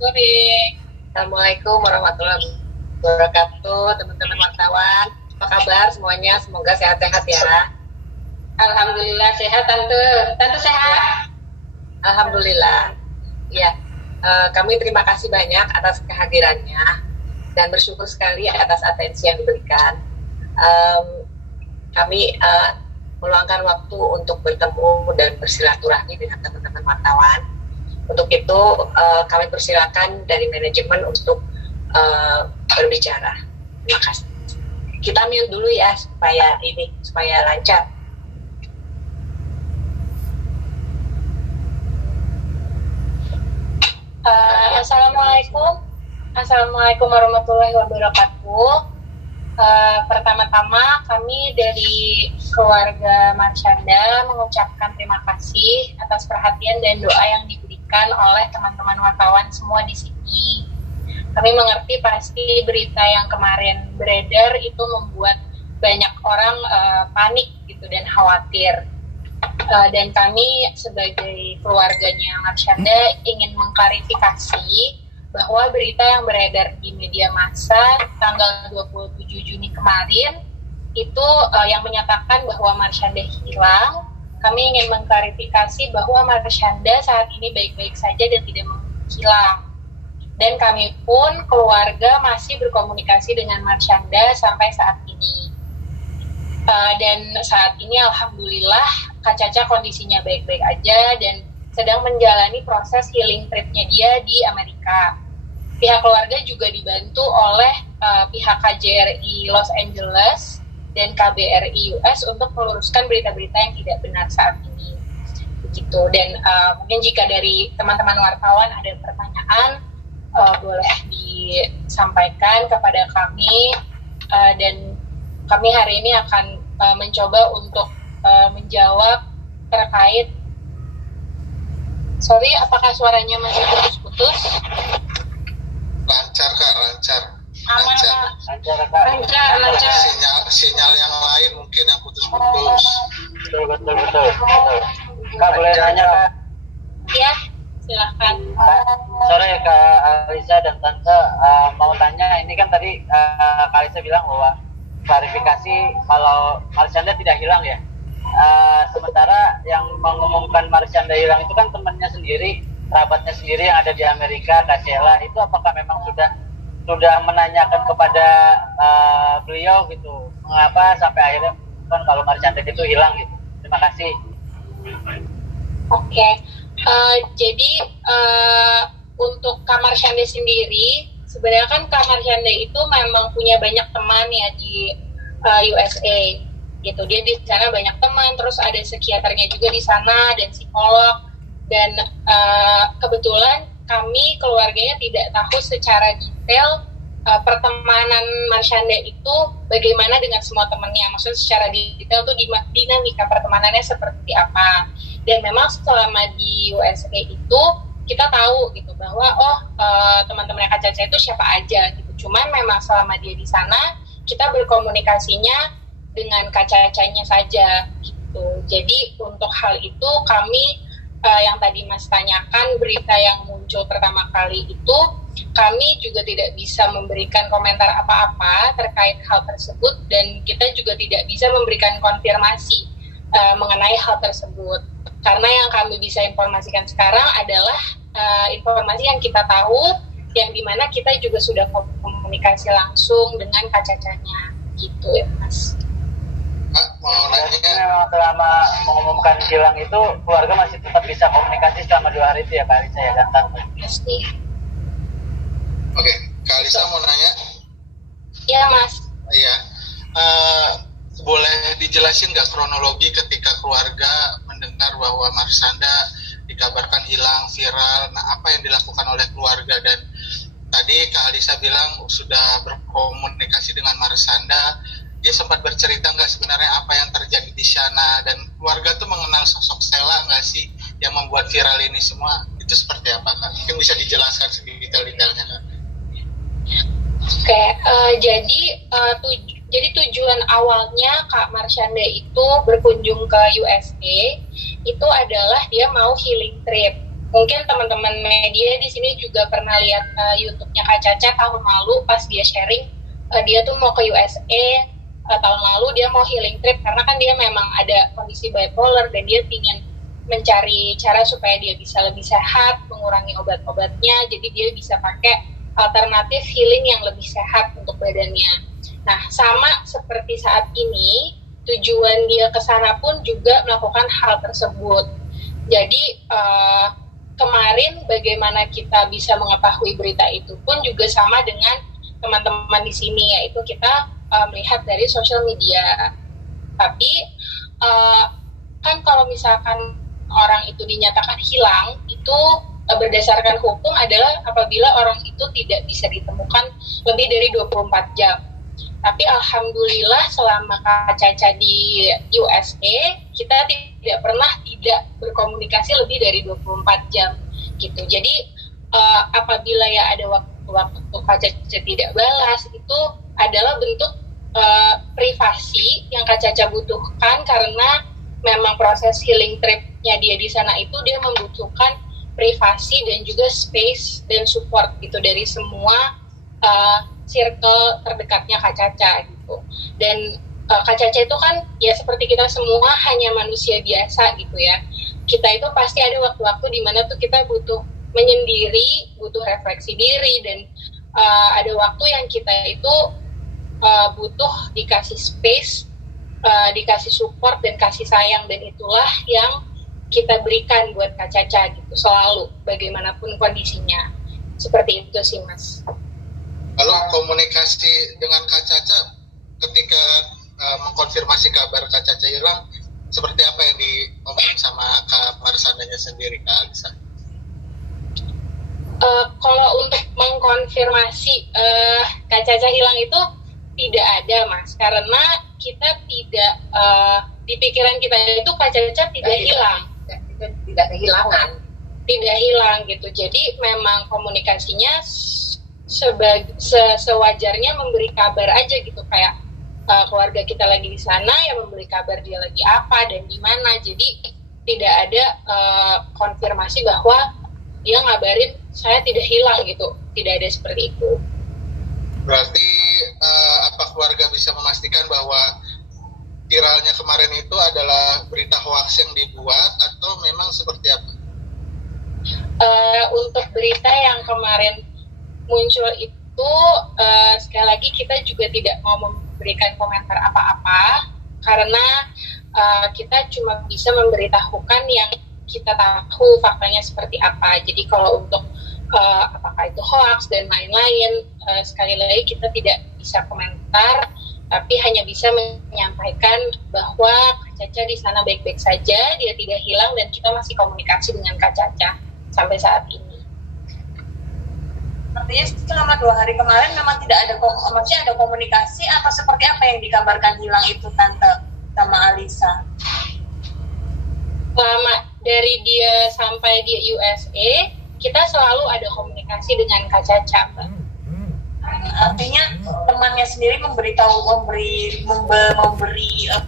sore. Assalamualaikum warahmatullahi wabarakatuh, teman-teman wartawan. Apa kabar semuanya? Semoga sehat-sehat ya. Alhamdulillah sehat, Tante. Tante sehat? Alhamdulillah. Ya, kami terima kasih banyak atas kehadirannya dan bersyukur sekali atas atensi yang diberikan. Kami meluangkan waktu untuk bertemu dan bersilaturahmi dengan teman-teman wartawan. Untuk itu kami persilakan dari manajemen untuk berbicara. Terima kasih. Kita mute dulu ya supaya lancar. Assalamualaikum warahmatullahi wabarakatuh. Pertama-tama kami dari keluarga Marsyanda mengucapkan terima kasih atas perhatian dan doa yang diberikan oleh teman-teman wartawan semua di sini. Kami mengerti pasti berita yang kemarin beredar itu membuat banyak orang panik gitu dan khawatir. Dan kami sebagai keluarganya Marsyanda ingin mengklarifikasi bahwa berita yang beredar di media massa tanggal 27 Juni kemarin itu yang menyatakan bahwa Marsyanda hilang. Kami ingin mengklarifikasi bahwa Marsyanda saat ini baik-baik saja dan tidak menghilang. Dan kami pun keluarga masih berkomunikasi dengan Marsyanda sampai saat ini. Dan saat ini alhamdulillah Kak Caca kondisinya baik-baik aja dan sedang menjalani proses healing trip-nya dia di Amerika. Pihak keluarga juga dibantu oleh pihak KJRI Los Angeles dan KBRI US untuk meluruskan berita-berita yang tidak benar saat ini. Begitu. Dan mungkin jika dari teman-teman wartawan ada pertanyaan, boleh disampaikan kepada kami, dan kami hari ini akan mencoba untuk menjawab terkait. Sorry, apakah suaranya masih putus-putus? Lancar Kak, lancar. Aman Kak. Lancar. Sinyal yang lain mungkin yang putus-putus. Betul. Kak, boleh nanya Kak? Ya, silahkan. Sore Kak Alisa dan Tante, mau tanya, ini kan tadi Kak Alisa bilang bahwa klarifikasi kalau Marsyanda tidak hilang ya. Sementara yang mengumumkan Marsyanda hilang itu kan temannya sendiri, kerabatnya sendiri yang ada di Amerika, Kak Sheila. Itu apakah memang sudah menanyakan kepada beliau gitu, mengapa sampai akhirnya kan kalau Marsyanda itu hilang gitu? Terima kasih. Oke. Jadi untuk Kak Marsyanda sendiri, sebenarnya kan Kak Marsyanda itu memang punya banyak teman ya di USA gitu. Dia di sana banyak teman, terus ada psikiaternya juga di sana dan psikolog. Dan kebetulan kami keluarganya tidak tahu secara detail pertemanan Marsyanda itu bagaimana dengan semua temannya. Maksudnya secara detail tuh dinamika pertemanannya seperti apa. Dan memang selama di USA itu kita tahu gitu bahwa teman-teman Kak Caca itu siapa aja gitu. Cuman memang selama dia di sana kita berkomunikasinya dengan Kak Cacanya saja gitu. Jadi untuk hal itu kami yang tadi Mas tanyakan, berita yang muncul pertama kali itu, kami juga tidak bisa memberikan komentar apa-apa terkait hal tersebut, dan kita juga tidak bisa memberikan konfirmasi mengenai hal tersebut. Karena yang kami bisa informasikan sekarang adalah informasi yang kita tahu, yang dimana kita juga sudah komunikasi langsung dengan Kak Cacanya gitu ya Mas. Mau nanya, memang selama mengumumkan hilang itu keluarga masih tetap bisa komunikasi selama 2 hari itu ya Kak Alisa ya dan Tante? Pasti. Oke, Kak Alisa mau nanya? Iya Mas. Iya. Boleh dijelasin nggak kronologi ketika keluarga mendengar bahwa Marsyanda dikabarkan hilang, viral? Nah, apa yang dilakukan oleh keluarga? Dan tadi Kak Alisa bilang sudah berkomunikasi dengan Marsyanda. Dia sempat bercerita nggak sebenarnya apa yang terjadi di sana, dan keluarga tuh mengenal sosok Sheila nggak sih yang membuat viral ini semua? Itu seperti apa Kak? Mungkin bisa dijelaskan sedetail-detailnya Kak? Oke, jadi tujuan awalnya Kak Marsyanda itu berkunjung ke USA itu adalah dia mau healing trip Mungkin teman-teman media di sini juga pernah lihat YouTube-nya Kak Caca tahun lalu pas dia sharing, dia tuh mau ke USA tahun lalu, dia mau healing trip karena kan dia memang ada kondisi bipolar dan dia ingin mencari cara supaya dia bisa lebih sehat, mengurangi obat-obatnya, jadi dia bisa pakai alternatif healing yang lebih sehat untuk badannya. Nah, sama seperti saat ini, tujuan dia ke sana pun juga melakukan hal tersebut. Jadi kemarin bagaimana kita bisa mengetahui berita itu pun juga sama dengan teman-teman di sini, yaitu kita melihat dari sosial media. Tapi kan kalau misalkan orang itu dinyatakan hilang, itu berdasarkan hukum adalah apabila orang itu tidak bisa ditemukan lebih dari 24 jam. Tapi alhamdulillah selama Kak Caca di USA, kita tidak pernah tidak berkomunikasi lebih dari 24 jam gitu. Jadi apabila ya ada waktu Kak Caca tidak balas, itu adalah bentuk privasi yang Kak Caca butuhkan karena memang proses healing trip-nya dia di sana itu dia membutuhkan privasi dan juga space dan support gitu dari semua circle terdekatnya Kak Caca gitu. Dan Kak Caca itu kan ya seperti kita semua hanya manusia biasa gitu ya. Kita itu pasti ada waktu-waktu di mana tuh kita butuh menyendiri, butuh refleksi diri, dan ada waktu yang kita itu butuh dikasih space, dikasih support dan kasih sayang, dan itulah yang kita berikan buat Kak Caca gitu selalu bagaimanapun kondisinya. Seperti itu sih Mas. Lalu komunikasi dengan Kak Caca ketika mengkonfirmasi kabar Kak Caca hilang, seperti apa yang diomongin sama Kak Marsandanya sendiri, Kak Alisa? Kalau untuk mengkonfirmasi Kak Caca hilang itu tidak ada Mas, karena kita tidak di pikiran kita itu Kak Caca tidak hilang, tidak kehilangan, tidak hilang gitu. Jadi memang komunikasinya sewajarnya memberi kabar aja gitu, kayak keluarga kita lagi di sana ya memberi kabar dia lagi apa dan di mana. Jadi tidak ada konfirmasi bahwa dia ngabarin saya tidak hilang gitu, tidak ada seperti itu. Berarti apa keluarga bisa memastikan bahwa viralnya kemarin itu adalah berita hoax yang dibuat atau memang seperti apa? Untuk berita yang kemarin muncul itu sekali lagi kita juga tidak mau memberikan komentar apa-apa karena kita cuma bisa memberitahukan yang kita tahu faktanya seperti apa. Jadi kalau untuk apakah itu hoax dan lain-lain, sekali lagi kita tidak bisa komentar, tapi hanya bisa menyampaikan bahwa Kak Caca di sana baik-baik saja, dia tidak hilang, dan kita masih komunikasi dengan Kak Caca sampai saat ini. Artinya selama 2 hari kemarin memang tidak ada, maksudnya ada komunikasi atau seperti apa yang dikabarkan hilang itu Tante sama Alisa? Selama dari dia sampai di USA, kita selalu ada komunikasi dengan Kak Caca, Mbak. Artinya temannya sendiri memberi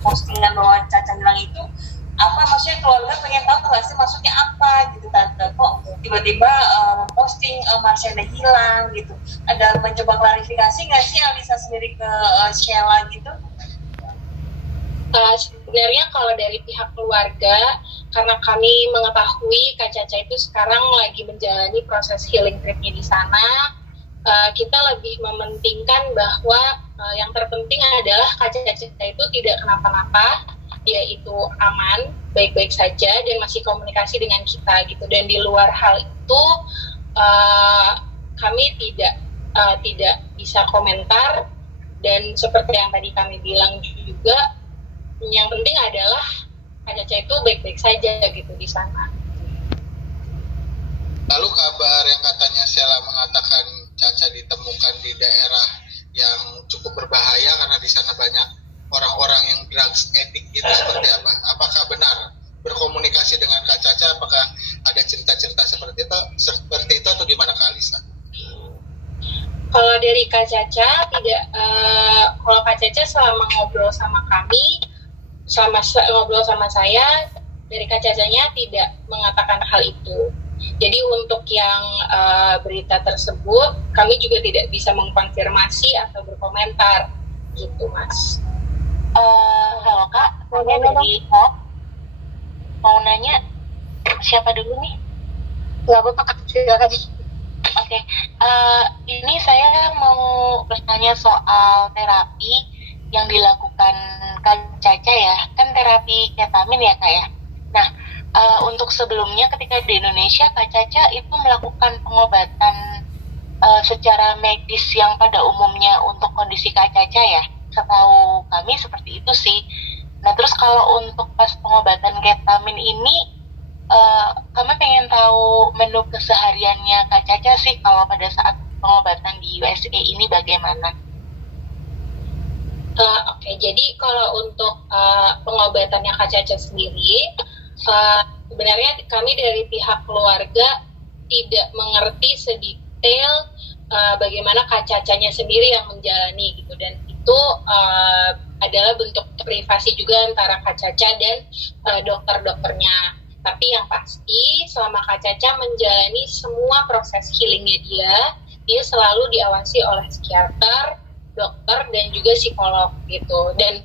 postingan bahwa Caca hilang itu apa, maksudnya keluarga pengen tahu nggak sih maksudnya apa gitu Tante, kok tiba-tiba memposting Marshanda hilang gitu, ada mencoba klarifikasi nggak sih Alisa sendiri ke Sheila gitu? Sebenarnya kalau dari pihak keluarga, karena kami mengetahui Kak Caca itu sekarang lagi menjalani proses healing trip-nya di sana, kita lebih mementingkan bahwa yang terpenting adalah Kak Caca itu tidak kenapa-napa, dia itu aman, baik-baik saja, dan masih komunikasi dengan kita gitu. Dan di luar hal itu, kami tidak bisa komentar, dan seperti yang tadi kami bilang juga, yang penting adalah Kak Caca itu baik-baik saja gitu di sana. Lalu kabar yang katanya Sheila mengatakan Caca ditemukan di daerah yang cukup berbahaya karena di sana banyak orang-orang yang drugs addict itu seperti apa? Apakah benar? Berkomunikasi dengan Kak Caca, apakah ada cerita-cerita seperti itu atau gimana Kak Alisa? Kalau dari Kak Caca tidak, kalau Kak Caca selama ngobrol sama kami, ngobrol sama saya, dari Kak Cacanya tidak mengatakan hal itu. Jadi untuk yang berita tersebut kami juga tidak bisa mengkonfirmasi atau berkomentar gitu Mas. Halo Kak, saya dari Hop. Mau nanya siapa dulu nih? Nggak apa-apa Kak, silakan. Oke, ini saya mau bertanya soal terapi yang dilakukan Kak Caca ya, kan terapi ketamin ya Kak ya. Nah, untuk sebelumnya ketika di Indonesia Kak Caca itu melakukan pengobatan secara medis yang pada umumnya untuk kondisi Kak Caca ya, setahu kami seperti itu sih. Nah terus kalau untuk pas pengobatan ketamin ini kami pengen tahu menu kesehariannya Kak Caca sih kalau pada saat pengobatan di USA ini bagaimana? Oke, jadi kalau untuk pengobatannya Kak Caca sendiri, sebenarnya kami dari pihak keluarga tidak mengerti sedetail bagaimana Kak Cacanya sendiri yang menjalani gitu, dan itu adalah bentuk privasi juga antara Kak Caca dan dokter-dokternya. Tapi yang pasti selama Kak Caca menjalani semua proses healingnya dia selalu diawasi oleh psikiater, dokter, dan juga psikolog gitu. Dan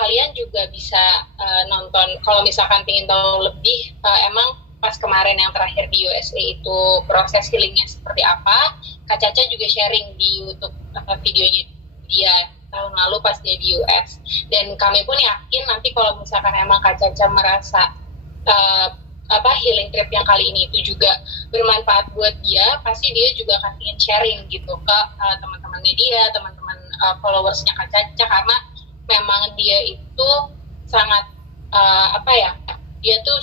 kalian juga bisa nonton kalau misalkan ingin tahu lebih emang pas kemarin yang terakhir di USA itu proses healingnya seperti apa, Kak Caca juga sharing di YouTube videonya dia tahun lalu pas dia di US. Dan kami pun yakin nanti kalau misalkan emang Kak Caca merasa healing trip yang kali ini itu juga bermanfaat buat dia, pasti dia juga akan ingin sharing gitu ke teman-temannya dia, teman-teman followersnya Kak Caca, karena memang dia itu sangat dia tuh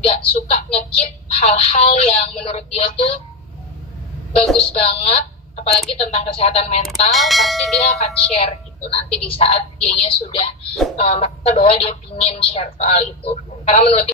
gak suka nge-keep hal-hal yang menurut dia tuh bagus banget, apalagi tentang kesehatan mental. Pasti dia akan share gitu nanti di saat dianya sudah merasa bahwa dia pingin share soal itu, karena menurut